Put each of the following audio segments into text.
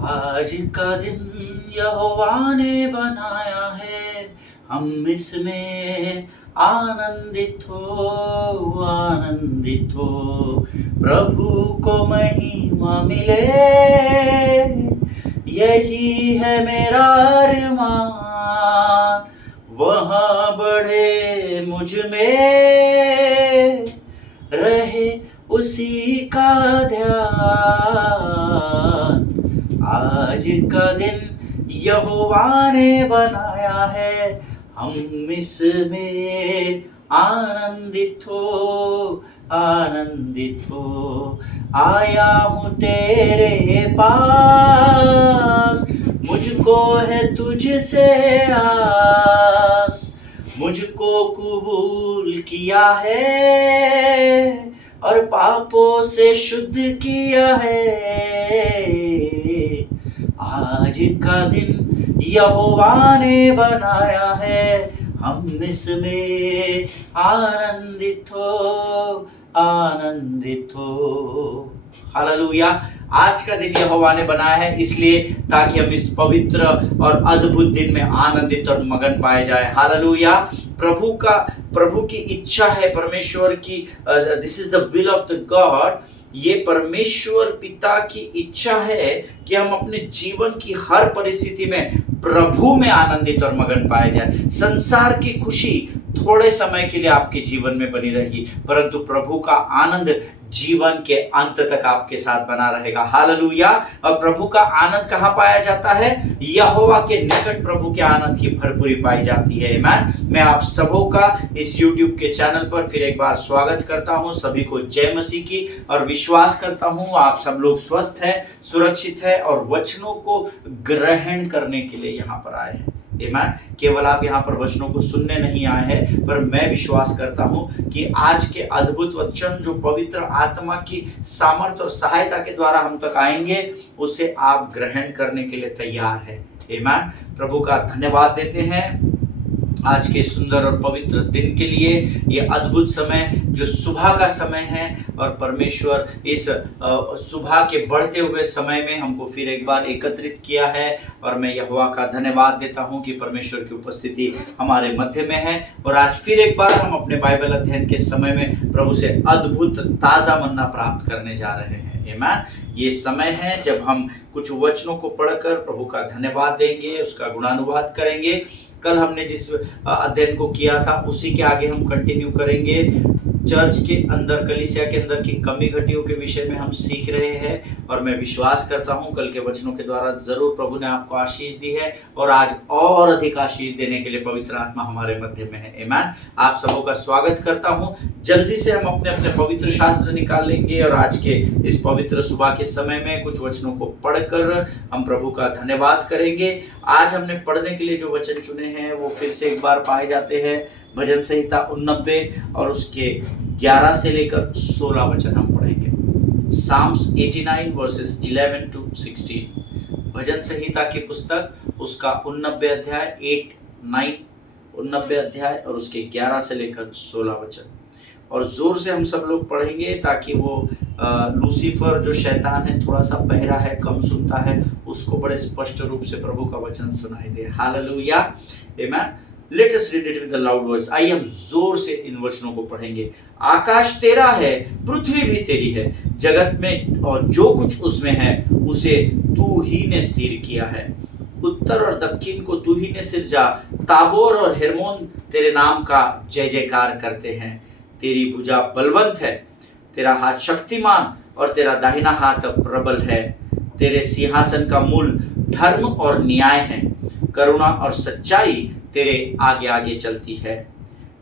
आज का दिन यहोवा ने बनाया है, हम इसमें आनंदित हो। प्रभु को महिमा मिले, यही है मेरा अरमान। वहाँ बढ़े मुझ में, रहे उसी का ध्यान। आज का दिन यहोवा ने बनाया है, हम इसमें आनंदित हो। आया हूँ तेरे पास, मुझको है तुझसे आस। मुझको कबूल किया है और पापों से शुद्ध किया है। आज का दिन यहोवा ने बनाया है, हम इसमें आनंदित हो। हालेलुया। आज का दिन यहोवा ने बनाया है, इसलिए ताकि हम इस पवित्र और अद्भुत दिन में आनंदित और मगन पाए जाए। हालेलुया। प्रभु की इच्छा है, परमेश्वर की, this is the will of the God. ये परमेश्वर पिता की इच्छा है कि हम अपने जीवन की हर परिस्थिति में प्रभु में आनंदित और मगन पाए जाए। संसार की खुशी थोड़े समय के लिए आपके जीवन में बनी रहेगी, परंतु प्रभु का आनंद जीवन के अंत तक आपके साथ बना रहेगा। हालेलुया। और प्रभु का आनंद कहाँ पाया जाता है? यहोवा के निकट प्रभु के आनंद की भरपूरी पाई जाती है। आमीन। मैं आप सबों का इस YouTube के चैनल पर फिर एक बार स्वागत करता हूं। सभी को जय मसीह की, और विश्वास करता हूं आप सब लोग स्वस्थ हैं, सुरक्षित हैं और वचनों को ग्रहण करने के लिए यहाँ पर आए हैं। आमीन। केवल आप यहाँ पर वचनों को सुनने नहीं आए हैं, पर मैं विश्वास करता हूँ कि आज के अद्भुत वचन जो पवित्र आत्मा की सामर्थ और सहायता के द्वारा हम तक आएंगे, उसे आप ग्रहण करने के लिए तैयार है। आमीन। प्रभु का धन्यवाद देते हैं आज के सुंदर और पवित्र दिन के लिए, ये अद्भुत समय जो सुबह का समय है, और परमेश्वर इस सुबह के बढ़ते हुए समय में हमको फिर एक बार एकत्रित किया है। और मैं यहोवा का धन्यवाद देता हूं कि परमेश्वर की उपस्थिति हमारे मध्य में है। और आज फिर एक बार हम अपने बाइबल अध्ययन के समय में प्रभु से अद्भुत ताज़ा मन्ना प्राप्त करने जा रहे हैं। आमीन। ये समय है जब हम कुछ वचनों को पढ़कर प्रभु का धन्यवाद देंगे, उसका गुणानुवाद करेंगे। कल हमने जिस अध्ययन को किया था उसी के आगे हम कंटिन्यू करेंगे। चर्च के अंदर, कलीसिया के अंदर की कमी घटियों के विषय में हम सीख रहे हैं, और मैं विश्वास करता हूं कल के वचनों के द्वारा जरूर प्रभु ने आपको आशीष दी है, और आज और अधिक आशीष देने के लिए पवित्र आत्मा हमारे मध्य में है। आमीन। आप सबों का स्वागत करता हूं। जल्दी से हम अपने अपने पवित्र शास्त्र निकाल लेंगे, और आज के इस पवित्र सुबह के समय में कुछ वचनों को पढ़कर हम प्रभु का धन्यवाद करेंगे। आज हमने पढ़ने के लिए जो वचन चुने हैं वो फिर से एक बार पाए जाते हैं। भजन संहिता 89 और उसके 11 से लेकर 16 वचन हम पढ़ेंगे। Psalms 89 verses 11 to 16। भजन संहिता की पुस्तक उसका 89 अध्याय 89 अध्याय और उसके 11 से लेकर 16 वचन। और जोर से हम सब लोग पढ़ेंगे ताकि वो लूसीफर जो शैतान है, थोड़ा सा बहरा है, कम सुनता है, उसको बड़े स्पष्ट रूप से प्रभु का वचन सुनाई दे। हालेलुया। आमीन। Let us read it with the loud voice. आइए हम जोर से इन वचनों को पढ़ेंगे। आकाश तेरा है, पृथ्वी भी तेरी है, जगत में और जो कुछ उसमें है उसे तू ही ने स्थिर किया है। उत्तर और दक्षिण को तू ही ने सिरजा, ताबोर और हेर्मोन तेरे नाम का जय जयकार करते हैं। तेरी भुजा बलवंत है, तेरा हाथ शक्तिमान और तेरा दाहिना हाथ प्रबल है। तेरे सिंहासन का मूल धर्म और न्याय है, करुणा और सच्चाई तेरे आगे आगे चलती है।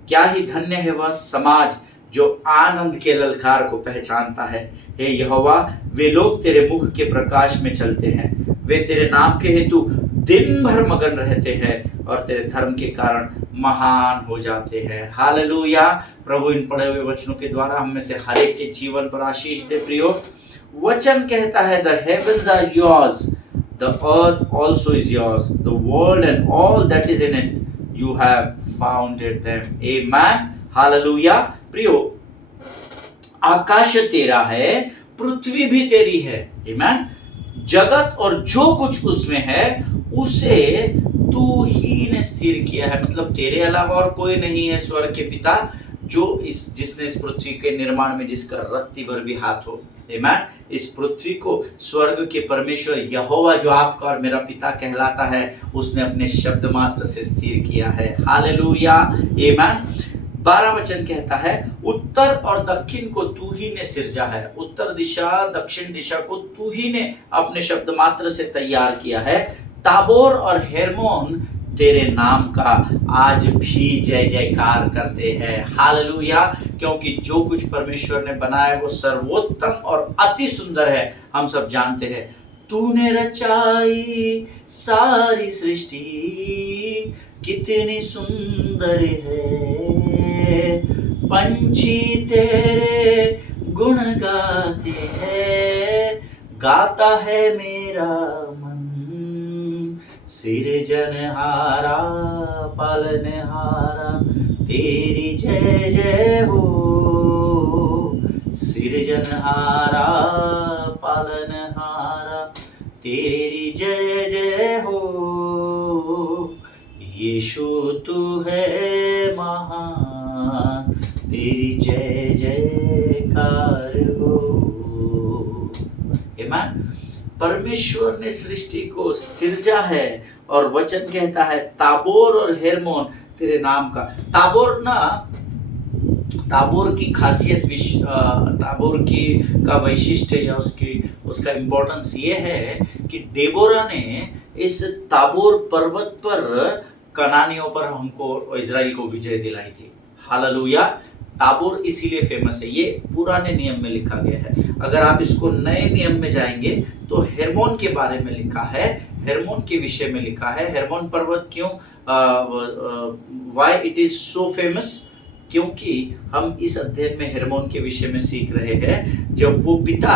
क्या ही धन्य है वह समाज जो आनंद के ललकार को पहचानता है। हे यहोवा, वे लोग तेरे मुख के प्रकाश में चलते हैं। वे तेरे नाम के हेतु दिन भर मगन रहते हैं और तेरे धर्म के कारण महान हो जाते हैं। हालेलुया। प्रभु इन पढ़े हुए वचनों के द्वारा हम में से हर एक के जीवन पर आशीष दे। प्रियो, वचन कहता है the heavens are yours, the earth also is yours, the world and all that is in it, you have founded them. Amen. Hallelujah. प्रियो, आकाश तेरा है, पृथ्वी भी तेरी है। Amen. जगत और जो कुछ उसमें है उसे तू ही ने स्थिर किया है। मतलब तेरे अलावा और कोई नहीं है स्वर्ग के पिता जिसने इस पृथ्वी के निर्माण में जिसका रत्ती भर भी हाथ हो। आमीन। इस पृथ्वी को स्वर्ग के परमेश्वर यहोवा जो आपका और मेरा पिता कहलाता है उसने अपने शब्द मात्र से स्थिर किया है। हालेलुया। आमीन। 12 वचन कहता है उत्तर और दक्षिण को तू ही ने सिरजा है। उत्तर दिशा दक्षिण दिशा को तू ही ने अपने शब्द मात्र से तैयार किया है। ताबोर और हेर्मोन तेरे नाम का आज भी जय जयकार करते हैं। हालेलुया। क्योंकि जो कुछ परमेश्वर ने बनाया वो सर्वोत्तम और अति सुंदर है। हम सब जानते हैं तूने रचाई सारी सृष्टि कितनी सुंदर है, पंछी तेरे गुण गाते हैं, गाता है मेरा मन। सिरजनहारा पालनहारा तेरी जय जय हो, सिरजनहारा पालनहारा तेरी जय जय हो। यीशु तू है महान, तेरी जय जयकार हो। आमीन। परमेश्वर ने सृष्टि को सिरजा है और वचन कहता है ताबोर और हेर्मोन तेरे नाम का। ताबोर की खासियत ताबोर की का वैशिष्ट्य या उसका इम्पोर्टेंस ये है कि डेबोरा ने इस ताबोर पर्वत पर कनानियों पर हमको इजराइल को विजय दिलाई थी। हालेलुया। ताबोर इसीलिए फेमस है। ये पुराने नियम में लिखा गया है। अगर आप इसको नए नियम में जाएंगे तो हेर्मोन के बारे में लिखा है, हेर्मोन के विषय में लिखा है। हेर्मोन पर्वत क्यों why it is so famous, क्योंकि हम इस अध्ययन में हेर्मोन के विषय में सीख रहे हैं। जब वो पिता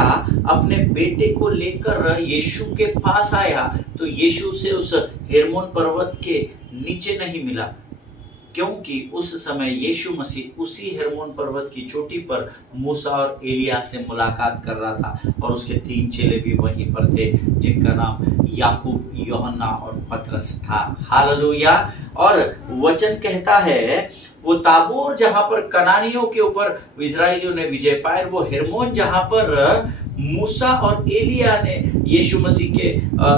अपने बेटे को लेकर यीशु के पास आया तो यीशु से उस हेर्मोन पर्वत के नीचे नहीं मिला, क्योंकि उस समय यीशु मसीह उसी हेर्मोन पर्वत की चोटी पर मूसा और एलिया से मुलाकात कर रहा था और उसके 3 चेले भी वहीं पर थे जिनका नाम याकूब, यूहन्ना और पतरस था। हालेलुया। और वचन कहता है वो ताबोर जहां पर कनानियों के ऊपर इजराइलियों ने विजय पाया, वो हेर्मोन जहां पर मूसा और एलिया ने यीशु मसीह के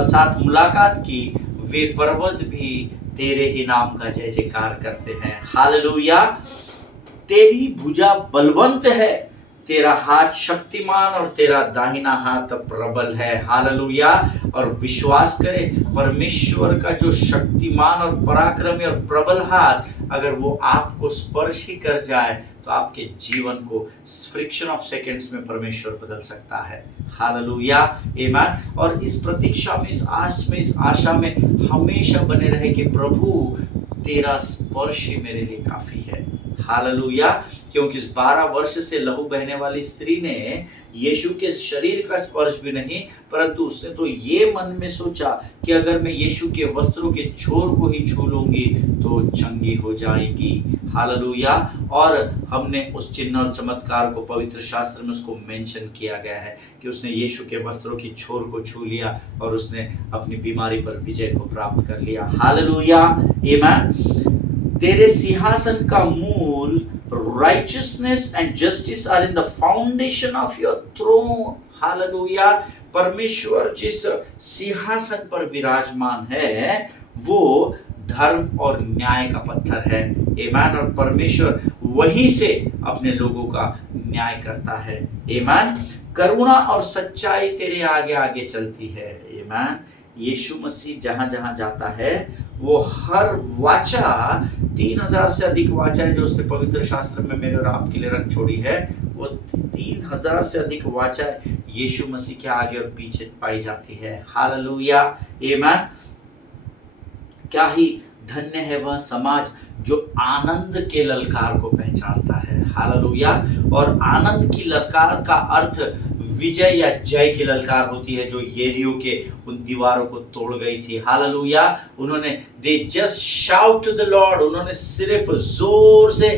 साथ मुलाकात की, वे पर्वत भी तेरे ही नाम का जय जयकार करते हैं। हालेलुया। तेरी भुजा बलवंत है, तेरा हाथ शक्तिमान और तेरा दाहिना हाथ प्रबल है। हालेलुया। और विश्वास करें परमेश्वर का जो शक्तिमान और पराक्रमी और प्रबल हाथ अगर वो आपको स्पर्श ही कर जाए तो आपके जीवन को फ्रिक्शन ऑफ सेकंड्स में परमेश्वर बदल सकता है। हालेलुया। आमीन। और इस प्रतीक्षा में, इस आस में, इस आशा में हमेशा बने रहे कि प्रभु तेरा स्पर्श ही मेरे लिए काफी है। हालेलुया। क्योंकि इस 12 वर्ष से लहू बहने वाली स्त्री ने यीशु के शरीर का स्पर्श भी नहीं, परंतु उसने तो ये मन में सोचा कि अगर मैं यीशु के वस्त्रों के छोर को ही छू लूंगी तो चंगी हो जाएगी। हालेलुया। और हमने उस चिन्ह और चमत्कार को पवित्र शास्त्र में उसको मेंशन किया गया है कि उसने यीशु के वस्त्रों की छोर को छू लिया और उसने अपनी बीमारी पर विजय को प्राप्त कर लिया। हालेलुया। आमीन। तेरे सिंहासन का मूल righteousness and justice are in the foundation of your throne. Hallelujah. परमेश्वर जिस सिंहासन पर विराजमान है वो धर्म और न्याय का पत्थर है। आमीन। और परमेश्वर वहीं से अपने लोगों का न्याय करता है। आमीन। करुणा और सच्चाई तेरे आगे आगे चलती है। आमीन। यीशु मसीह जहां जहां जाता है वो हर वाचा 3000 से अधिक वाचाएं जो उसने पवित्र शास्त्र में मेरे और आपके लिए रख छोड़ी है, वो 3000 से अधिक वाचाएं यीशु मसीह के आगे और पीछे पाई जाती है। हालेलुया। आमीन। क्या ही धन्य है वह समाज जो आनंद के ललकार को पहचानता है। हालेलुया। और आनंद की ललकार का अर्थ विजय या जय की ललकार होती है जो यरीहो के उन दीवारों को तोड़ गई थी। हालेलुया। उन्होंने they just shout to the Lord, उन्होंने सिर्फ जोर से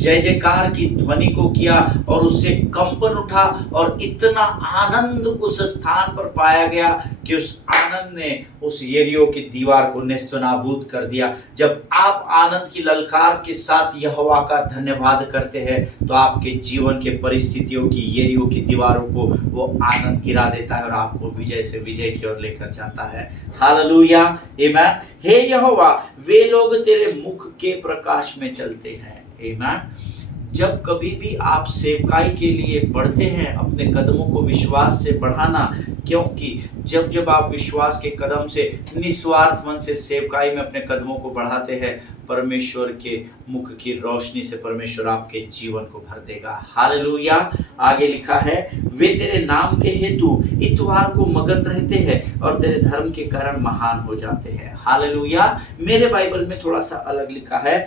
जय जयकार की ध्वनि को किया और उससे कंपन उठा और इतना आनंद उस स्थान पर पाया गया कि उस आनंद ने उस यरीहो की दीवार को नेस्तनाबूद कर दिया। जब आप आनंद की ललकार के साथ यहोवा का धन्यवाद करते हैं तो आपके जीवन के परिस्थितियों की, यरीहो की दीवारों को वो आनंद गिरा देता है और आपको विजय से विजय की ओर लेकर जाता है। हालेलुया, आमीन। हे यहोवा, वे लोग तेरे मुख के प्रकाश में चलते हैं। आमीन। जब कभी भी आप सेवकाई के लिए बढ़ते हैं, अपने कदमों को विश्वास से बढ़ाना, क्योंकि जब आप विश्वास के कदम से निस्वार्थ मन से सेवकाई में अपने कदमों को बढ़ाते हैं, परमेश्वर के मुख की रोशनी से परमेश्वर आपके जीवन को भर देगा। हालेलुया। आगे लिखा है, वे तेरे नाम के हेतु इतवार को मगन रहते हैं और तेरे धर्म के कारण महान हो जाते हैं। हालेलुया। मेरे बाइबल में थोड़ा सा अलग लिखा है,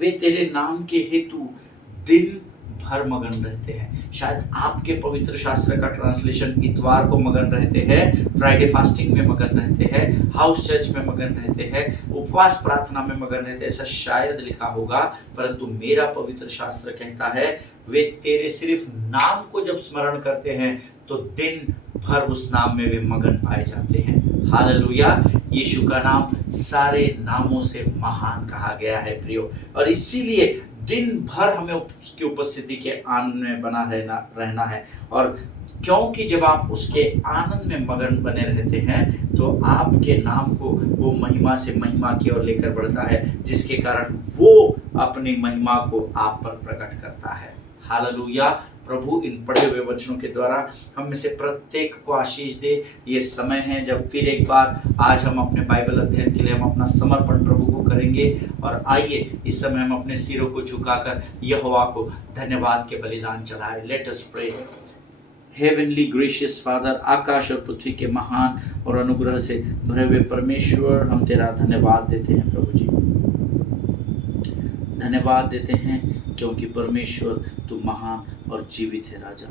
वे तेरे नाम के हेतु दिन भर मगन रहते हैं। शायद आपके पवित्र शास्त्र का ट्रांसलेशन इतवार को मगन रहते हैं, फ्राइडे फास्टिंग में मगन रहते हैं, हाउस चर्च में मगन रहते हैं, उपवास प्रार्थना में मगन रहते हैं, ऐसा शायद लिखा होगा। परंतु मेरा पवित्र शास्त्र कहता है, वे तेरे सिर्फ नाम को जब स्मरण करते हैं तो दिन भर उस नाम में वे मगन पाए जाते हैं। हालेलुया। यीशु का नाम सारे नामों से महान कहा गया है प्रियो, और इसीलिए दिन भर हमें उसकी उपस्थिति के आनंद में बना रहना है। और क्योंकि जब आप उसके आनंद में मगन बने रहते हैं तो आपके नाम को वो महिमा से महिमा की ओर लेकर बढ़ता है, जिसके कारण वो अपनी महिमा को आप पर प्रकट करता है। हालेलुया। प्रभु इन पढ़े हुए वचनों के द्वारा हम में से प्रत्येक को आशीष दे। ये समय है जब फिर एक बार आज हम अपने बाइबल अध्ययन के लिए हम अपना समर्पण प्रभु को करेंगे। और आइए इस समय हम अपने सिरों को झुकाकर यहोवा को धन्यवाद के बलिदान चढ़ाएं। Let us pray. Heavenly gracious father, आकाश और पृथ्वी के महान और अनुग्रह से भरे हुए परमेश्वर, हम तेरा धन्यवाद देते हैं प्रभु जी। धन्यवाद देते हैं क्योंकि परमेश्वर तू महान और जीवित है राजा।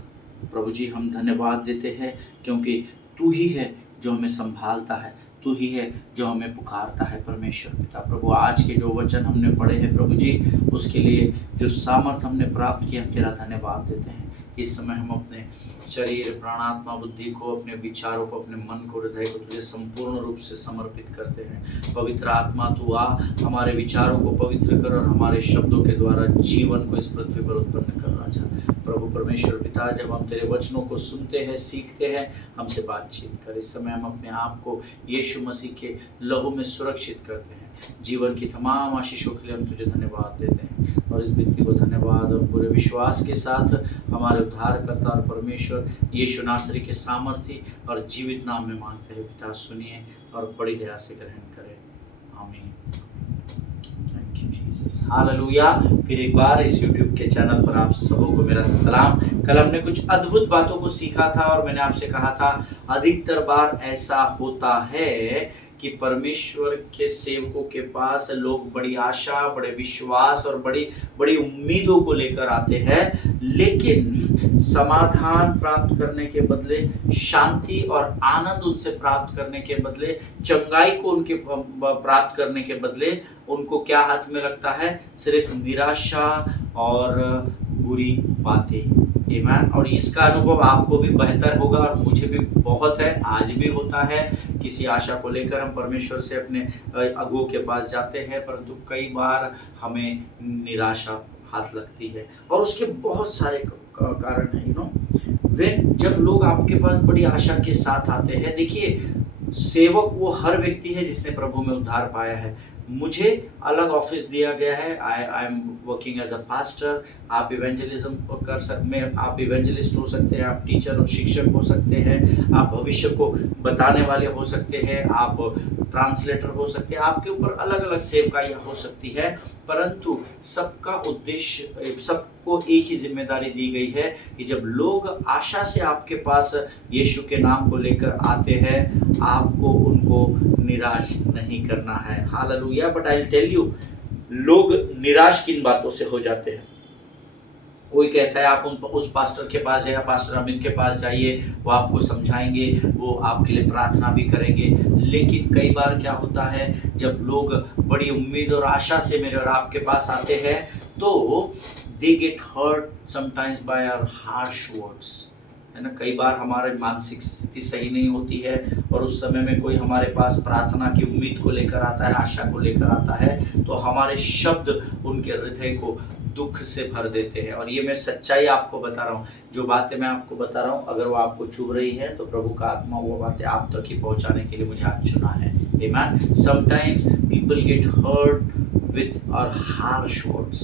प्रभु जी हम धन्यवाद देते हैं क्योंकि तू ही है जो हमें संभालता है, तू ही है जो हमें पुकारता है परमेश्वर पिता। प्रभु आज के जो वचन हमने पढ़े हैं प्रभु जी, उसके लिए जो सामर्थ हमने प्राप्त किया, हम तेरा धन्यवाद देते हैं। इस समय हम अपने शरीर, प्राणात्मा, बुद्धि को, अपने विचारों को, अपने मन को, हृदय को तुझे संपूर्ण रूप से समर्पित करते हैं। पवित्र आत्मा तू आ, हमारे विचारों को पवित्र कर और हमारे शब्दों के द्वारा जीवन को इस पृथ्वी पर उत्पन्न कर राजा। प्रभु परमेश्वर पिता, जब हम तेरे वचनों को सुनते हैं, सीखते हैं, हमसे बातचीत कर। इस समय हम अपने आप को यीशु मसीह के लहू में सुरक्षित करते हैं। जीवन की तमाम आशीषों के लिए हम तुझे धन्यवाद देते हैं और इस व्यक्ति को धन्यवाद और पूरे विश्वास के साथ हमारे उद्धारकर्ता और परमेश्वर यीशु नासरी के सामर्थी और जीवित नाम में मांगते हैं पिता। सुनिए और बड़ी दया से ग्रहण करें। आमीन। Thank you Jesus. हालेलुया। फिर एक बार इस YouTube के चैनल पर आप सबों को मेरा सलाम। कल हमने कुछ अद्भुत बातों को सीखा था और मैंने आपसे कहा था अधिकतर बार ऐसा होता है कि परमेश्वर के सेवकों के पास लोग बड़ी आशा, बड़े विश्वास और बड़ी उम्मीदों को लेकर आते हैं, लेकिन समाधान प्राप्त करने के बदले, शांति और आनंद उनसे प्राप्त करने के बदले, चंगाई को उनके प्राप्त करने के बदले उनको क्या हाथ में लगता है? सिर्फ निराशा और बुरी बातें। आमीन। और इसका अनुभव आपको भी बेहतर होगा और मुझे भी बहुत है, आज भी होता है। किसी आशा को लेकर हम परमेश्वर से अपने अगुओं के पास जाते हैं, परंतु कई बार हमें निराशा हाथ लगती है और उसके बहुत सारे कारण हैं। जब लोग आपके पास बड़ी आशा के साथ आते हैं, देखिए सेवक वो हर व्यक्ति है जिसने प्रभु में उद्धार पाया है। मुझे अलग ऑफिस दिया गया है, I am working as a pastor. आप इवेंजलिज्म कर सकते हैं, आप इवेंजलिस्ट हो सकते हैं, आप टीचर और शिक्षक हो सकते हैं, आप भविष्य को बताने वाले हो सकते हैं, आप ट्रांसलेटर हो सकते हैं, आपके ऊपर अलग अलग सेवकाइयाँ हो सकती है, परंतु सबका उद्देश्य, सबको एक ही जिम्मेदारी दी गई है कि जब लोग आशा से आपके पास यीशु के नाम को लेकर आते हैं, आपको उनको निराश नहीं करना है। Hallelujah. But I will tell you, लोग निराश किन बातों से हो जाते हैं। कोई कहता है आप उस पास्टर के पास जाइए, पास्टर अमित के पास जाइए, वो आपको समझाएंगे, वो आपके लिए प्रार्थना भी करेंगे। लेकिन कई बार क्या होता है, जब लोग बड़ी उम्मीद और आशा से मेरे और आपके पास आते हैं, तो they get hurt sometimes by our harsh words, है ना। कई बार हमारी मानसिक स्थिति सही नहीं होती है और उस समय में कोई हमारे पास प्रार्थना की उम्मीद को लेकर आता है, आशा को लेकर आता है, तो हमारे शब्द उनके हृदय को दुख से भर देते हैं। और ये मैं सच्चाई आपको बता रहा हूँ, जो बातें मैं आपको बता रहा हूँ अगर वो आपको चुभ रही है तो प्रभु का आत्मा वो बातें आप तक ही पहुँचाने के लिए मुझे आज चुना है। Amen. Sometimes people get hurt with our harsh words.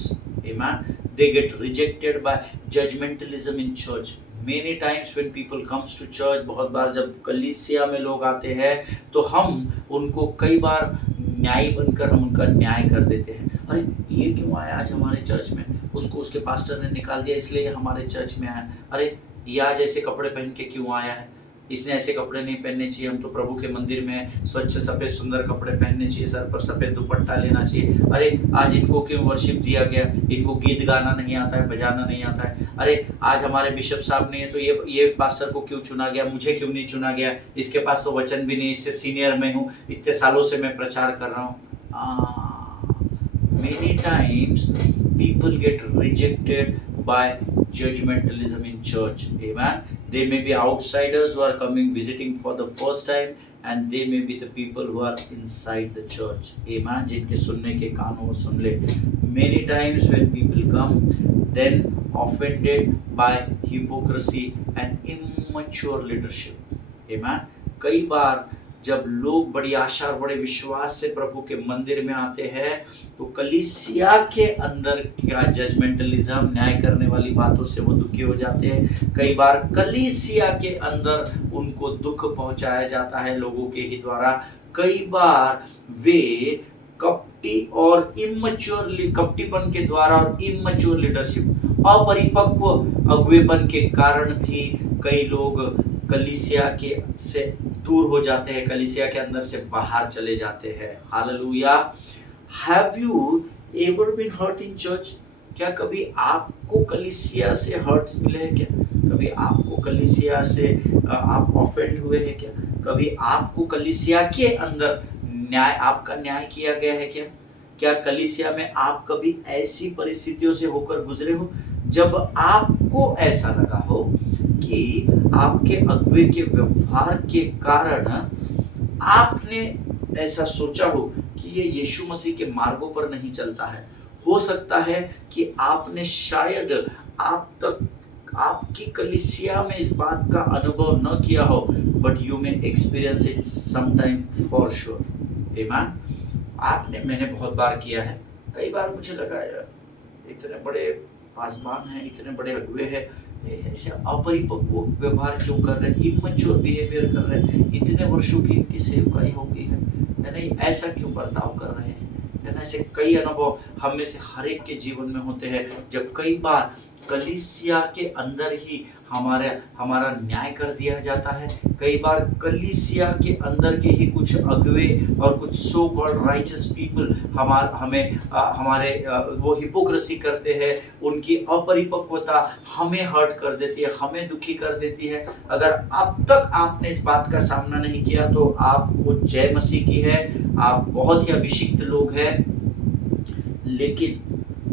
Amen. They get rejected by judgmentalism in church. Many times when people comes to church, बहुत बार जब कलीसिया में लोग आते हैं तो हम उनको कई बार न्यायी बनकर हम उनका न्याय कर देते हैं। अरे ये क्यों आया आज हमारे चर्च में, उसको उसके पास्टर ने निकाल दिया इसलिए ये हमारे चर्च में आया। अरे ये आज ऐसे कपड़े पहन के क्यों आया है, इसने ऐसे कपड़े नहीं पहनने चाहिए, हम तो प्रभु के मंदिर में स्वच्छ सफ़ेद सुंदर कपड़े पहनने चाहिए, सर पर सफ़ेद दुपट्टा लेना चाहिए। अरे आज इनको क्यों वर्शिप दिया गया, इनको गीत गाना नहीं आता है, बजाना नहीं आता है। अरे आज हमारे बिशप साहब नहीं है तो ये पास्टर को क्यों चुना गया, मुझे क्यों नहीं चुना गया, इसके पास तो वचन भी नहीं, इससे सीनियर मैं हूँ, इतने सालों से मैं प्रचार कर रहा हूँ। Many times people get rejected by judgmentalism in church. Amen. They may be outsiders who are coming visiting for the first time, and they may be the people who are inside the church. Amen. जिनके सुनने के कान हो सुन ले। Many times when people come, then offended by hypocrisy and immature leadership. Amen. कई बार जब लोग बड़ी आशा और बड़े विश्वास से प्रभु के मंदिर में आते हैं तो कलीसिया के अंदर क्या जजमेंटलिज्म, न्याय करने वाली बातों से वो दुखी हो जाते हैं। कई बार कलीसिया के अंदर उनको दुख पहुंचाया जाता है लोगों के ही द्वारा। कई बार वे कपटी और इमैच्योर, कपटीपन के द्वारा और इमैच्योर लीडरशिप, अपरिपक्व अगुवेपन के कारण भी कई लोग कलीसिया के से दूर हो जाते हैं, कलीसिया के अंदर से बाहर चले जाते हैं। Hallelujah. Have you ever been hurt in church? क्या कभी आपको कलीसिया से हर्ट्स मिले हैं क्या? कभी आपको कलीसिया से आप ऑफेंड हुए हैं क्या? कभी आपको कलीसिया के अंदर आपका न्याय किया गया है क्या? क्या कलीसिया में आप कभी ऐसी परिस्थितियों से होकर गुजरे हो जब आपको ऐसा लगा हो कि आपके अगुवे के व्यवहार के कारण आपने ऐसा सोचा हो कि ये यीशु मसीह के मार्गों पर नहीं चलता है? हो सकता है कि आपने शायद आप तक आपकी कलीसिया में इस बात का अनुभव न किया हो, but you may experience it sometime for sure. Amen. मैंने बहुत बार किया है। कई बार मुझे लगा यार इतने बड़े पासवान हैं, इतने बड़े अगुवे हैं, ऐसे अपरिपक्व व्यवहार क्यों कर रहे हैं, इमैच्योर बिहेवियर कर रहे हैं, इतने वर्षों की इनकी सेवकाई हो गई है नहीं, ऐसा क्यों बर्ताव कर रहे हैं, है ना। ऐसे कई अनुभव हम में से हर एक के जीवन में होते हैं जब कई बार कलीसिया के अंदर ही हमारा न्याय कर दिया जाता है। कई बार कलीसिया के अंदर के ही कुछ अगुवे और कुछ सो कॉल्ड राइचस पीपल हमारे वो हिपोक्रेसी करते हैं, उनकी अपरिपक्वता हमें हर्ट कर देती है, हमें दुखी कर देती है। अगर अब तक आपने इस बात का सामना नहीं किया तो आपको जय मसीह की है, आप बहुत ही अभिषिक्त लोग हैं, लेकिन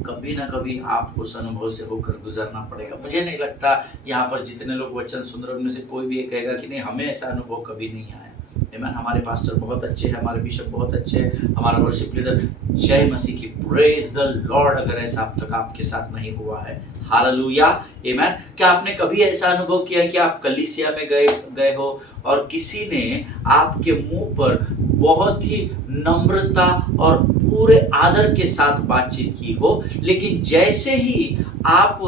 कभी ना कभी आपको उस अनुभव से होकर गुजरना पड़ेगा। मुझे नहीं लगता यहाँ पर जितने लोग वचन सुन रहे उनमें से कोई भी ये कहेगा कि नहीं हमें ऐसा अनुभव कभी नहीं आया। आमेन। हमारे पास्टर बहुत अच्छे हैं, हमारे बिशप बहुत अच्छे हैं, हमारा वर्शिप लीडर, जय मसीह की, प्रेज द लॉर्ड। अगर ऐसा अब तक आपके साथ नहीं हुआ है, हालेलुया, आमेन। क्या आपने कभी ऐसा अनुभव किया कि आप कलीसिया में गए हो और किसी ने आपके मुंह पर बहुत ही नम्रता और पूरे आदर के साथ बातचीत की हो, लेकिन जैसे ही आप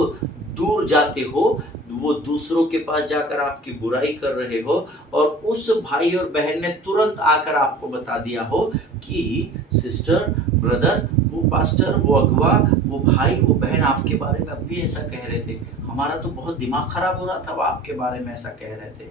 दूर जाते हो वो दूसरों के पास जाकर आपकी बुराई कर रहे हो और उस भाई और बहन ने तुरंत आकर आपको बता दिया हो कि सिस्टर, ब्रदर, वो पास्टर, वो अगवा, वो भाई, वो बहन आपके बारे में अभी ऐसा कह रहे थे, हमारा तो बहुत दिमाग खराब हो रहा था, वो आपके बारे में ऐसा कह रहे थे।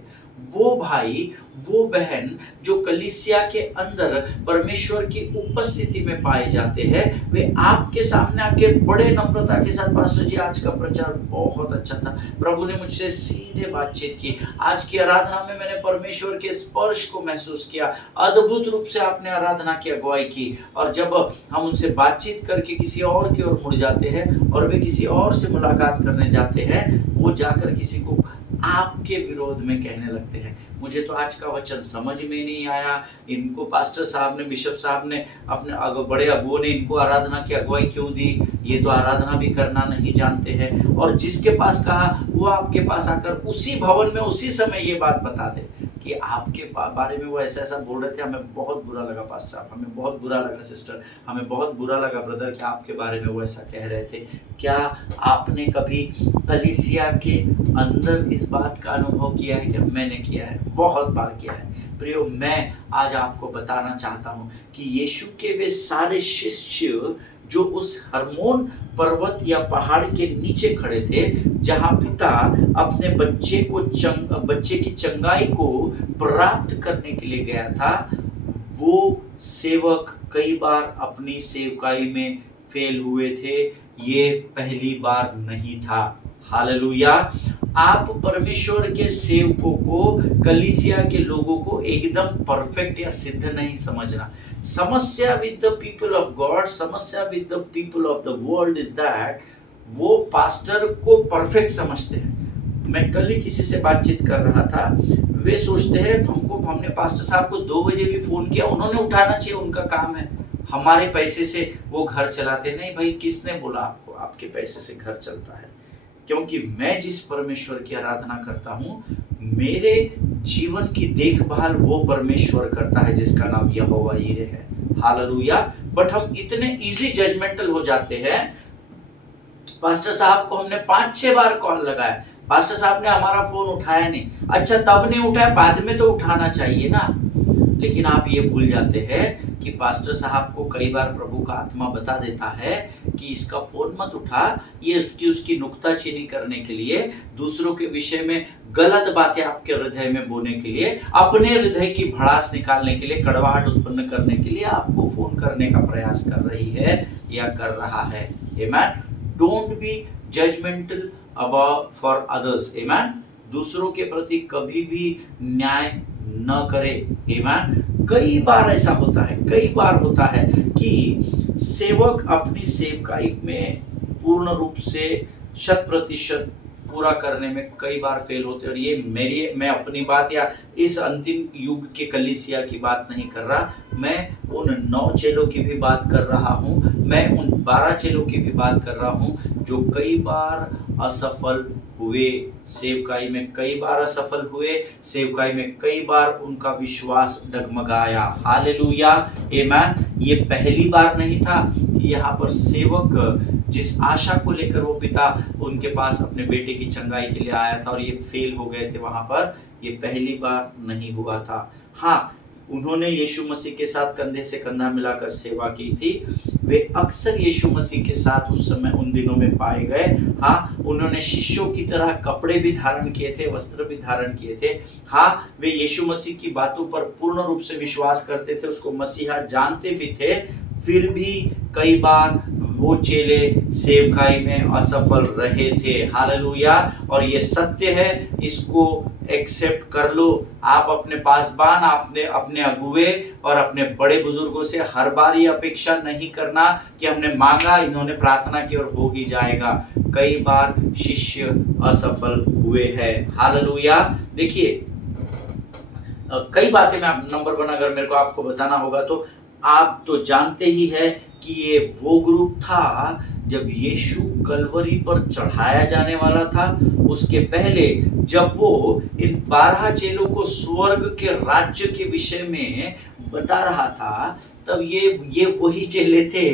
वो भाई, वो बहन जो कलीसिया के अंदर परमेश्वर की उपस्थिति में पाए जाते हैं, वे आपके सामने आके बड़े नम्रता के साथ, पास्टर जी आज का प्रचार बहुत अच्छा था, प्रभु ने मुझसे सीधे बातचीत की, आज की आराधना में मैंने परमेश्वर के स्पर्श को महसूस किया, अद्भुत रूप से आपने आराधना की अगुवाई की। और जब हम उनसे बातचीत करके किसी और की ओर मुड़ जाते हैं और वे किसी और से मुलाकात करने जाते हैं, वो जाकर किसी को आपके विरोध में कहने लगते हैं। मुझे तो आज का वचन समझ में नहीं आया, इनको पास्टर साहब ने, बिशप साहब ने, अपने बड़े अगुओं ने इनको आराधना की अगुवाई क्यों दी, ये तो आराधना भी करना नहीं जानते हैं। और जिसके पास कहा वो आपके पास आकर उसी भवन में उसी समय ये बात बता दे कि आपके बारे में वो ऐसा ऐसा बोल रहे थे, हमें बहुत बुरा लगा पास्टर साहब, हमें बहुत बुरा लगा सिस्टर, हमें बहुत बुरा लगा ब्रदर कि आपके बारे में वो ऐसा कह रहे थे। क्या आपने कभी कलीसिया के अंदर इस बात का अनुभव किया है? क्या मैंने किया है, बहुत बार किया है। प्रियो, मैं आज आपको बताना चाहता हूँ कि यीशु के वे सारे शिष्य जो उस हरमोन पर्वत या पहाड़ के नीचे खड़े थे, जहां पिता अपने बच्चे की चंगाई को प्राप्त करने के लिए गया था, वो सेवक कई बार अपनी सेवकाई में फेल हुए थे। ये पहली बार नहीं था। हालेलुया। आप परमेश्वर के सेवकों को, कलीसिया के लोगों को एकदम परफेक्ट या सिद्ध नहीं समझना। समस्या with the people of God, समस्या with the people of the world is that वो पास्टर को परफेक्ट समझते हैं। मैं कल ही किसी से बातचीत कर रहा था, वे सोचते हैं हमने पास्टर साहब को 2 बजे भी फोन किया, उन्होंने उठाना चाहिए, उनका काम है, हमारे पैसे से वो घर चलाते। नहीं भाई, किसने बोला आपको आपके पैसे से घर चलता है? क्योंकि मैं जिस परमेश्वर की आराधना करता हूँ, मेरे जीवन की देखभाल वो परमेश्वर करता है जिसका नाम यहोवा यीरे है। हालेलुया। बट हम इतने इजी जजमेंटल हो जाते हैं। पास्टर साहब को हमने 5-6 बार कॉल लगाया, पास्टर साहब ने हमारा फोन उठाया नहीं। अच्छा, तब नहीं उठाया, बाद में तो उठाना चाहिए ना। लेकिन आप ये भूल जाते हैं कि पास्टर साहब को कई बार प्रभु का आत्मा बता देता है कि इसका फोन मत उठा, ये उसकी नुक्ताचीनी करने के लिए, दूसरों के विषय में गलत बातें आपके हृदय में बोने के लिए, अपने हृदय की भड़ास निकालने के लिए, कड़वाहट उत्पन्न करने के लिए आपको फोन करने का प्रयास कर रही है या कर रहा है। Amen. Don't be judgemental about for others. Amen. दूसरों के प्रति कभी भी न्याय न करे। आमेन। कई बार ऐसा होता है, कई बार होता है कि सेवक अपनी सेवकाई में पूर्ण रूप से 100% पूरा करने में कई बार फेल होते हैं। और ये मैं अपनी बात या इस अंतिम युग के कलीसिया की बात नहीं कर रहा, मैं उन 9 चेलों की भी बात कर रहा हूँ, मैं उन 12 चेलों की भी बात कर रहा हूँ जो कई बार असफल हुए, सेवकाई में कई बार असफल हुए, सेवकाई में कई बार उनका विश्वास डगमगाया। हालेलुया। आमेन। ये पहली बार नहीं था कि यहाँ पर सेवक जिस आशा को लेकर वो पिता उनके पास अपने बेटे की चंगाई के लिए आया था और ये फेल हो गए थे वहां पर, ये पहली बार नहीं हुआ था। हाँ, उन्होंने यीशु मसीह के साथ कंधे से कंधा मिलाकर सेवा की थी। वे अक्सर यीशु मसीह के साथ उस समय उन दिनों में पाए गए। हाँ, उन्होंने शिष्यों की तरह कपड़े भी धारण किए थे, वस्त्र भी धारण किए थे। हाँ, वे यीशु मसीह की बातों पर पूर्ण रूप से विश्वास करते थे, उसको मसीहा जानते भी थे। फिर भी कई बार वो चेले सेवकाई में असफल रहे थे। हालेलुया। और ये सत्य है, इसको एक्सेप्ट कर लो। आप अपने पासबान, आपने अपने अगुवे और अपने बड़े बुजुर्गों से हर बार ये अपेक्षा नहीं करना कि हमने मांगा, इन्होंने प्रार्थना की और हो ही जाएगा। कई बार शिष्य असफल हुए हैं। हालेलुया। देखिए, कई बातें मैं नंबर 1 अगर मेरे को आपको बताना होगा तो आप तो जानते ही है कि ये वो ग्रुप था जब यीशु कलवरी पर चढ़ाया जाने वाला था। उसके पहले जब वो इन 12 चेलों को स्वर्ग के राज्य के विषय में बता रहा था, तब ये वही चेले थे।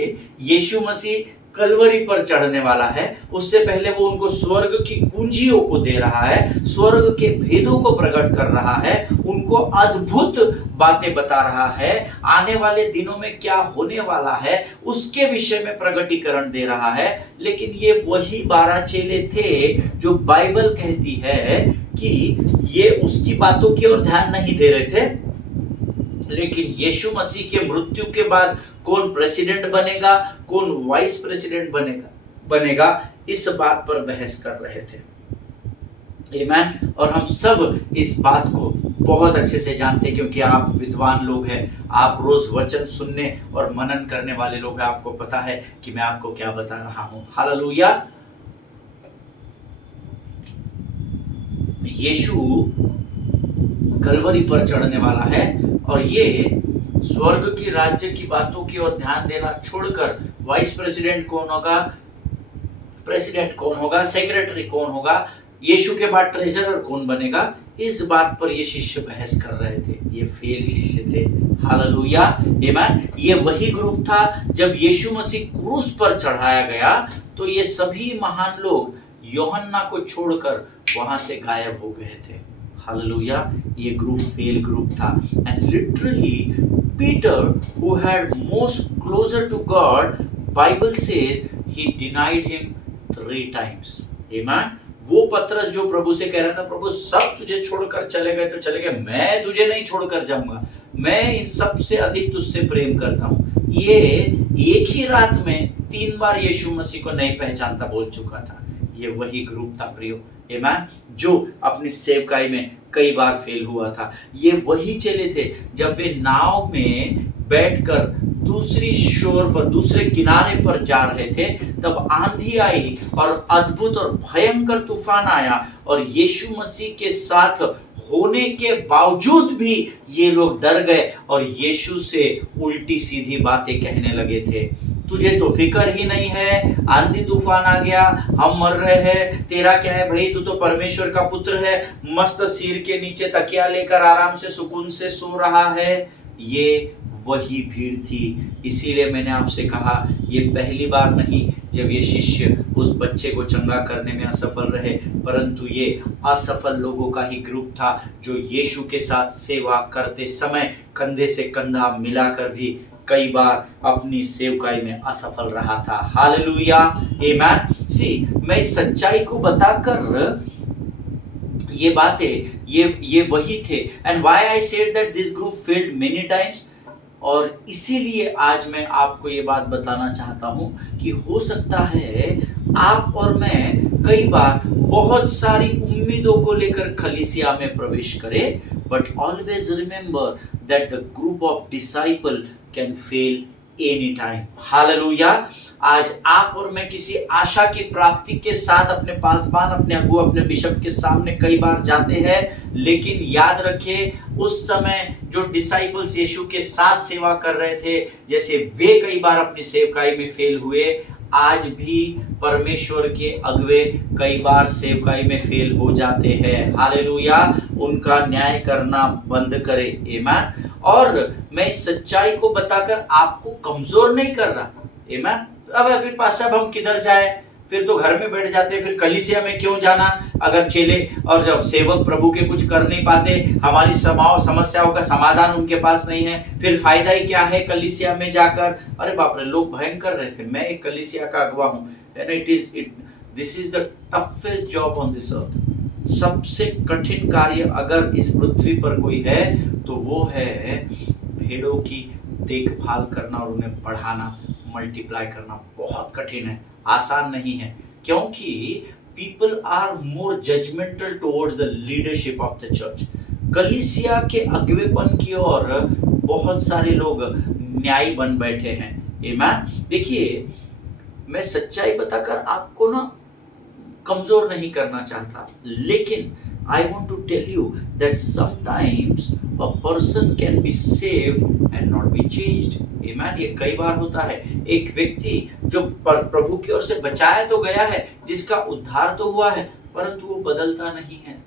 यीशु मसीह कलवरी पर चढ़ने वाला है, उससे पहले वो उनको स्वर्ग की कुंजियों को दे रहा है, स्वर्ग के भेदों को प्रकट कर रहा है, उनको अद्भुत बातें बता रहा है, आने वाले दिनों में क्या होने वाला है उसके विषय में प्रकटीकरण दे रहा है। लेकिन ये वही 12 चेले थे जो बाइबल कहती है कि ये उसकी बातों की ओर ध्यान नहीं दे रहे थे, लेकिन यीशु मसीह के मृत्यु के बाद कौन प्रेसिडेंट बनेगा, कौन वाइस प्रेसिडेंट बनेगा, इस बात पर बहस कर रहे थे। आमेन। और हम सब इस बात को बहुत अच्छे से जानते हैं, क्योंकि आप विद्वान लोग हैं, आप रोज वचन सुनने और मनन करने वाले लोग हैं। आपको पता है कि मैं आपको क्या बता रहा हूं। हालेलुया। यीशु कलवरी पर चढ़ने वाला है और ये स्वर्ग की राज्य की बातों की ओर ध्यान देना छोड़कर वाइस प्रेसिडेंट कौन होगा, प्रेसिडेंट कौन होगा, सेक्रेटरी कौन होगा, यीशु के बाद ट्रेजरर कौन बनेगा, इस बात पर ये शिष्य बहस कर रहे थे। ये फेल शिष्य थे। हालेलुया, आमीन। ये वही ग्रुप था जब यीशु मसीह क्रूस पर चढ़ाया गया तो ये सभी महान लोग यूहन्ना को छोड़कर वहां से गायब हो गए थे। हालेलुया, ये ग्रुप फेल ग्रुप था। And literally Peter, who had most closer to God, Bible says he denied him 3 times। आमीन। वो पतरस जो प्रभु से कह रहा था, प्रभु सब तुझे छोड़कर चले गए तो चले गए, मैं तुझे नहीं छोड़कर जाऊंगा, मैं इन सब से अधिक तुझसे प्रेम करता हूं। ये एक ही रात में 3 बार यीशु मसीह को नहीं पहचानता बोल चुका था। ये वही ग्रुप था प्रियो, आमीन, जो अपनी सेवकाई में कई बार फेल हुआ था। ये वही चेले थे जब वे नाव में बैठकर दूसरी शोर पर, दूसरे किनारे पर जा रहे थे, तब आंधी आई और अद्भुत और भयंकर तूफान आया और यीशु मसीह के साथ होने के बावजूद भी ये लोग डर गए और यीशु से उल्टी सीधी बातें कहने लगे थे। तुझे तो फिक्र ही नहीं है, आंधी तूफान आ गया, हम मर रहे हैं, तेरा क्या है भाई, तू तो परमेश्वर का पुत्र है, मस्त सिर के नीचे तकिया लेकर आराम से सुकून से सो रहा है। ये वही भीड़ थी। इसीलिए मैंने आपसे कहा, ये पहली बार नहीं जब ये शिष्य उस बच्चे को चंगा करने में असफल रहे, परंतु ये असफल लोगों का ही ग्रुप था जो यीशु के साथ सेवा करते समय कंधे से कंधा मिलाकर भी कई बार अपनी सेवकाई में असफल रहा था। हालेलुया, आमीन। सी, मैं इस सच्चाई को बताकर ये बातें, ये वही थे। And why I said that this group failed many times, और इसीलिए आज मैं आपको ये बात बताना चाहता हूं कि हो सकता है आप और मैं कई बार बहुत सारी उम्मीदों को लेकर कलीसिया में प्रवेश करें, but always remember that the group of disciple can fail any time. Hallelujah. आज आप और मैं किसी आशा की प्राप्ति के साथ अपने पासबान, अपने अगुआ, अपने बिशप के सामने कई बार जाते हैं, लेकिन याद रखिए उस समय जो डिसाइपल्स यीशु के साथ सेवा कर रहे थे, जैसे वे कई बार अपनी सेवकाई में फेल हुए, आज भी परमेश्वर के अगुवे कई बार सेवकाई में फेल हो जाते हैं। हालेलुया। उनका न्याय करना बंद करे, आमीन। और मैं इस सच्चाई को बताकर आपको कमजोर नहीं कर रहा, आमीन। अब फिर पास हम किधर जाए, फिर तो घर में बैठ जाते, फिर कलीसिया में क्यों जाना। अगर चेले और जब सेवक प्रभु के कुछ कर नहीं पाते, हमारी समस्याओं का समाधान उनके पास नहीं है, फिर फायदा ही क्या है कलीसिया में जाकर। अरे बाप रे, लोग भयंकर रहे थे। मैं एक कलीसिया का अगवा हूँ, this is the toughest job on this earth. सबसे कठिन कार्य अगर इस पृथ्वी पर कोई है तो वो है भेड़ों की देखभाल करना और उन्हें बढ़ाना, मल्टीप्लाई करना। बहुत कठिन है, आसान नहीं है, क्योंकि people are more judgmental towards the leadership of the church. कलीसिया के अगुवेपन की ओर बहुत सारे लोग न्यायी बन बैठे हैं। आमीन। देखिए, मैं सच्चाई बताकर आपको ना कमजोर नहीं करना चाहता, लेकिन I want to tell you that sometimes a person can be saved and not be changed. Amen. ये कई बार होता है, एक व्यक्ति जो प्रभु की ओर से बचाया तो गया है, जिसका उद्धार तो हुआ है, परंतु वो बदलता नहीं है।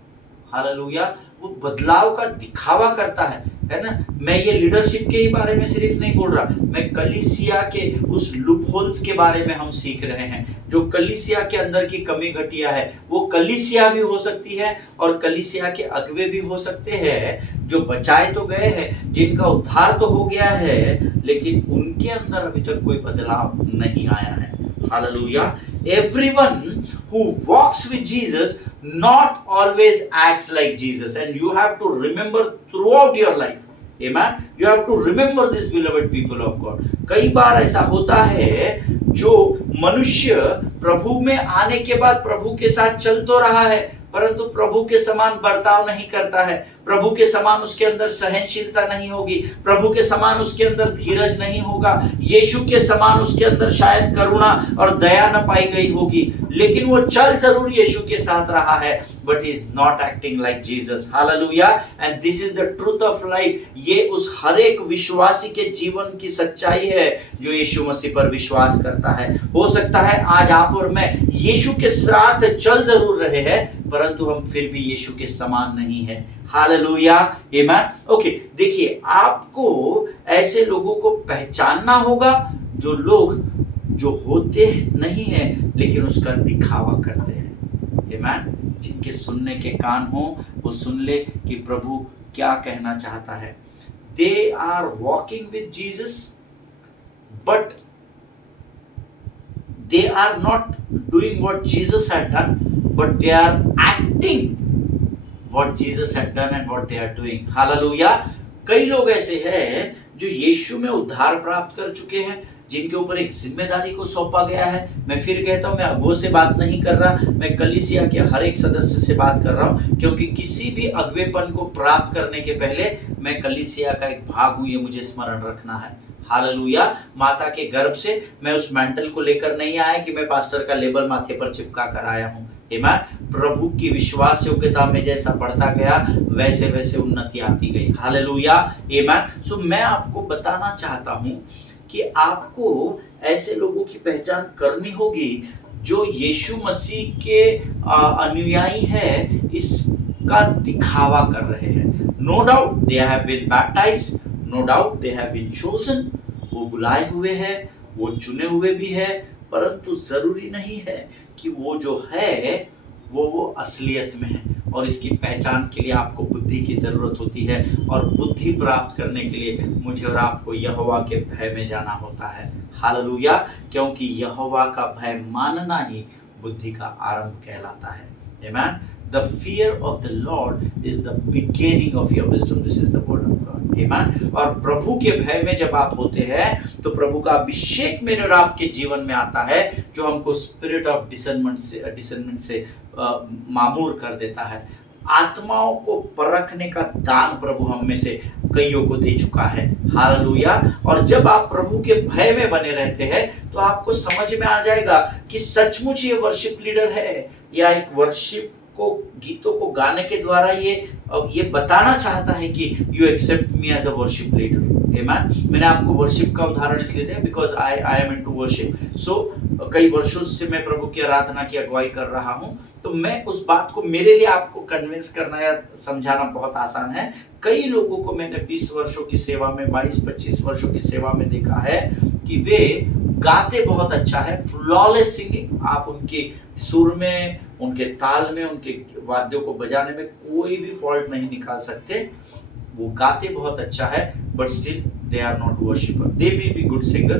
हालेलुया। वो बदलाव का दिखावा करता है ना। मैं ये लीडरशिप के ही बारे में सिर्फ नहीं बोल रहा, मैं कलीसिया के उस लूपहोल्स के बारे में हम सीख रहे हैं। जो कलीसिया के अंदर की कमी घटिया है, वो कलीसिया भी हो सकती है और कलीसिया के अगुवे भी हो सकते हैं, जो बचाए तो गए हैं, जिनका उद्धार तो हो गया है, लेकिन उनके अंदर अभी तक कोई बदलाव नहीं आया है। Hallelujah. Everyone who walks with Jesus not always acts like Jesus, and you have to remember throughout your life. Amen. You have to remember this, beloved people of God. कई बार ऐसा होता है जो मनुष्य प्रभु में आने के बाद प्रभु के साथ चल तो रहा है, परंतु प्रभु के समान बर्ताव नहीं करता है, प्रभु के समान उसके अंदर सहनशीलता नहीं होगी, प्रभु के समान उसके अंदर धीरज नहीं होगा, यीशु के समान उसके अंदर शायद करुणा और दया न पाई गई होगी, लेकिन वो चल जरूर यीशु के साथ रहा है, but he is not acting like Jesus. Hallelujah. And this is the truth of life. ये उस हर एक विश्वासी के जीवन की सच्चाई है जो यीशु मसीह पर विश्वास करता है। हो सकता है आज आप और मैं यीशु के साथ चल जरूर रहे हैं, परंतु हम फिर भी यीशु के समान नहीं है। हालेलुया, आमीन। ओके, देखिए, आपको ऐसे लोगों को पहचानना होगा जो लोग जो होते नहीं है लेकिन उसका दिखावा करते हैं। आमीन। जिनके सुनने के कान हो वो सुन ले कि प्रभु क्या कहना चाहता है। They are walking with Jesus but they are not doing what Jesus had done, but they are acting what Jesus had done and what they are doing. Hallelujah. कई लोग ऐसे हैं जो यीशु में उद्धार प्राप्त कर चुके हैं, जिनके ऊपर एक जिम्मेदारी को सौंपा गया है। मैं फिर कहता हूं, मैं अगुओं से बात नहीं कर रहा, मैं कलीसिया के हर एक सदस्य से बात कर रहा हूं, क्योंकि किसी भी अगुवेपन को प्राप्त करने के पहले मैं कलीसिया का एक भाग हूं, ये मुझे स्मरण रखना है। हालेलुया। माता के गर्भ से मैं उस मेंटल को लेकर नहीं आया कि मैं पास्टर का लेबल माथे पर चिपका कर आया हूं। आमीन। प्रभु की विश्वास योग्यता में जैसा बढ़ता गया वैसे वैसे उन्नति आती गई। हालेलुया, आमीन। सो मैं आपको बताना चाहता हूं कि आपको ऐसे लोगों की पहचान करनी होगी जो यीशु मसीह के अनुयायी है, इसका दिखावा कर रहे हैं। No doubt they have been baptised, no doubt they have been chosen, वो बुलाए हुए हैं, वो चुने हुए भी है, परंतु जरूरी नहीं है कि वो जो है वो असलियत में है। और इसकी पहचान के लिए आपको बुद्धि की जरूरत होती है, और बुद्धि प्राप्त करने के लिए मुझे और आपको यहोवा के भय में जाना होता है। हालेलुया। क्योंकि यहोवा का भय मानना ही बुद्धि का आरंभ कहलाता है। आमीन। The fear of the Lord is the beginning of your wisdom. This is the word of God. Amen. और प्रभु के भय में जब आप होते हैं तो प्रभु का अभिषेक मेरे और आपके जीवन में आता है, जो हमको स्पिरिट ऑफ डिसर्नमेंट से मामूर कर देता है। आत्माओं को परखने का दान प्रभु हम में से कईयों को दे चुका है। हालेलुया। और जब आप प्रभु के भय में बने रहते हैं तो आपको समझ में आ जाएगा कि सचमुच ये वर्शिप लीडर है, या एक वर्शिप को गीतों को गाने के द्वारा ये बताना चाहता है कि you accept me as a worship leader. Amen. मैंने आपको वर्शिप का उदाहरण इसलिए दिया because I am into worship. So कई वर्षों से मैं प्रभु की आराधना की अगुवाई कर रहा हूं, तो मैं उस बात को, मेरे लिए आपको कन्विंस करना या समझाना बहुत आसान है। कई लोगों को मैंने 20 वर्षों की सेवा में, 22-25 वर्षों की सेवा में देखा है कि वे गाते बहुत अच्छा है, फ्लॉलेस सिंगिंग। आप उनके सुर में, उनके ताल में, उनके वाद्यों को बजाने में कोई भी फॉल्ट नहीं निकाल सकते। वो गाते बहुत अच्छा है, but still they are not worshipper. They may be good singer,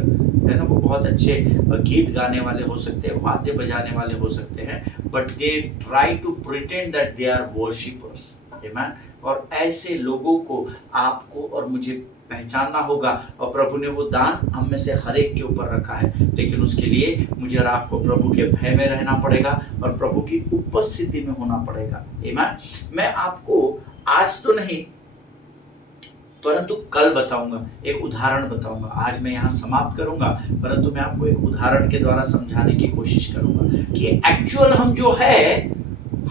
है ना, वो बहुत अच्छे गीत गाने वाले हो सकते हैं, वाद्य बजाने वाले हो सकते हैं, but they try to pretend that they are worshippers. आमीन। और ऐसे लोगों को आपको और मुझे पहचानना होगा, और प्रभु ने वो दान हम में से हर एक के ऊपर रखा है, लेकिन उसके लिए मुझे और आपको प्रभु के भय में रहना पड़ेगा और प्रभु की उपस्थिति में होना पड़ेगा। आमीन। मैं आपको आज तो नहीं परंतु कल बताऊंगा, एक उदाहरण बताऊंगा। आज मैं यहाँ समाप्त करूंगा, परंतु मैं आपको एक उदाहरण के द्वारा समझाने की कोशिश करूंगा कि एक्चुअल हम जो है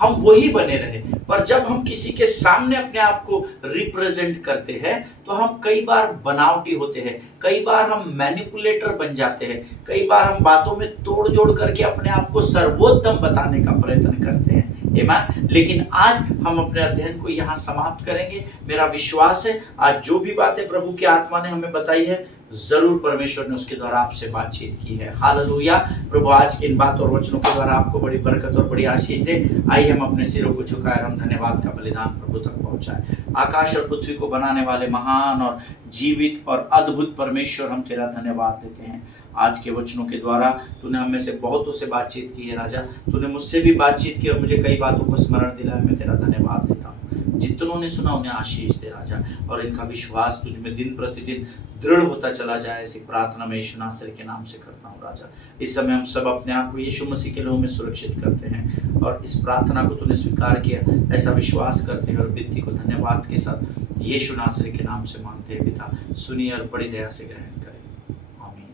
हम वही बने रहे, पर जब हम किसी के सामने अपने आप को रिप्रेजेंट करते हैं तो हम कई बार बनावटी होते हैं, कई बार हम मैनिपुलेटर बन जाते हैं, कई बार हम बातों में तोड़ जोड़ करके अपने आप को सर्वोत्तम बताने का प्रयत्न करते हैं। आमीन। लेकिन आज हम अपने अध्ययन को यहाँ समाप्त करेंगे। मेरा विश्वास है आज जो भी बातें प्रभु की आत्मा ने हमें बताई है, जरूर परमेश्वर ने उसके द्वारा आपसे बातचीत की है। हालेलुया। प्रभु आज के इन बातों और वचनों के द्वारा आपको बड़ी बरकत और बड़ी आशीष दे। आइए हम अपने सिरों को झुकाए, हम धन्यवाद का बलिदान प्रभु तक पहुंचाए। आकाश और पृथ्वी को बनाने वाले महान और जीवित और अद्भुत परमेश्वर, हम तेरा धन्यवाद देते हैं। आज के वचनों के द्वारा तूने हम में से बहुतों से बातचीत की है राजा, तूने मुझसे भी बातचीत की और मुझे कई बातों को स्मरण दिलाया। मैं तेरा धन्यवाद देता हूँ। जितनों ने सुना उन्हें आशीष दे राजा, और इनका विश्वास तुझ में दिन प्रतिदिन दृढ़ होता चला जाए, ऐसी प्रार्थना में यीशु नासरी के नाम से करता हूँ राजा। इस समय हम सब अपने आप को यीशु मसीह के लोगों में सुरक्षित करते हैं और इस प्रार्थना को तूने स्वीकार किया ऐसा विश्वास करते हैं, और विनती को धन्यवाद के साथ यीशु नासरी के नाम से मांगते हैं पिता, सुनिए और बड़ी दया से ग्रहण करें, आमीन।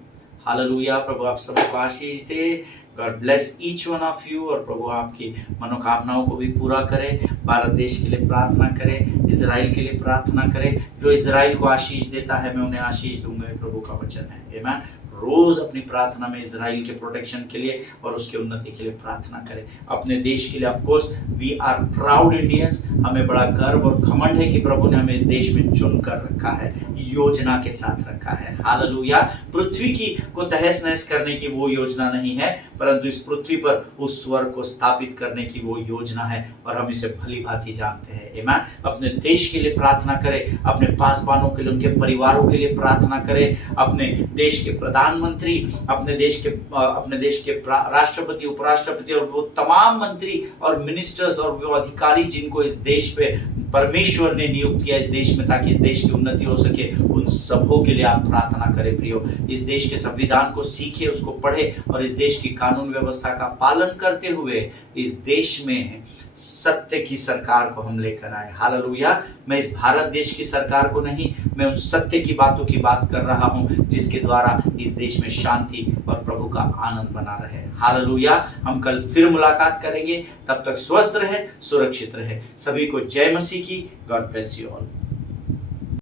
हालेलुया। प्रभु आप सबको आशीष दे। God bless each one of you, और प्रभु आपकी मनोकामनाओं को भी पूरा करे। भारत देश के लिए प्रार्थना करें, इजराइल के लिए प्रार्थना करें। जो इजराइल को आशीष देता है मैं उन्हें आशीष दूंगा, प्रभु का वचन है। आमीन। रोज अपनी प्रार्थना में इजराइल के प्रोटेक्शन के लिए और उसके उन्नति के लिए प्रार्थना करें। अपने देश के लिए of course we are proud Indians, हमें बड़ा गर्व और घमंड है कि प्रभु ने हमें इस देश में चुन कर रखा है, योजना के साथ रखा है। हालेलुया। पृथ्वी की को तहस नहस करने की वो योजना नहीं है, परंतु इस पृथ्वी पर उस स्वर्ग को स्थापित करने की वो योजना है, और हम इसे भली भांति जानते हैं। आमीन। अपने देश के लिए प्रार्थना करें, अपने पासवानों के लिए, उनके परिवारों के लिए प्रार्थना करें, अपने देश के प्रधानमंत्री, अपने देश के राष्ट्रपति, उपराष्ट्रपति और वो तमाम मंत्री और मिनिस्टर्स और वो अधिकारी जिनको इस देश पे परमेश्वर ने नियुक्त किया इस देश में, ताकि इस देश की उन्नति हो सके, उन सबों के लिए आप प्रार्थना करें प्रियो। इस देश के संविधान को सीखे, उसको पढ़े, और इस देश की कानून व्यवस्था का पालन करते हुए इस देश में सत्य की सरकार को हम लेकर आए। हालेलुया। मैं इस भारत देश की सरकार को नहीं, मैं उन सत्य की बातों की बात कर रहा हूं जिसके द्वारा इस देश में शांति और प्रभु का आनंद बना रहे। हालेलुया। हम कल फिर मुलाकात करेंगे, तब तक स्वस्थ रहे, सुरक्षित रहे। सभी को जय मसीह की। God bless you all.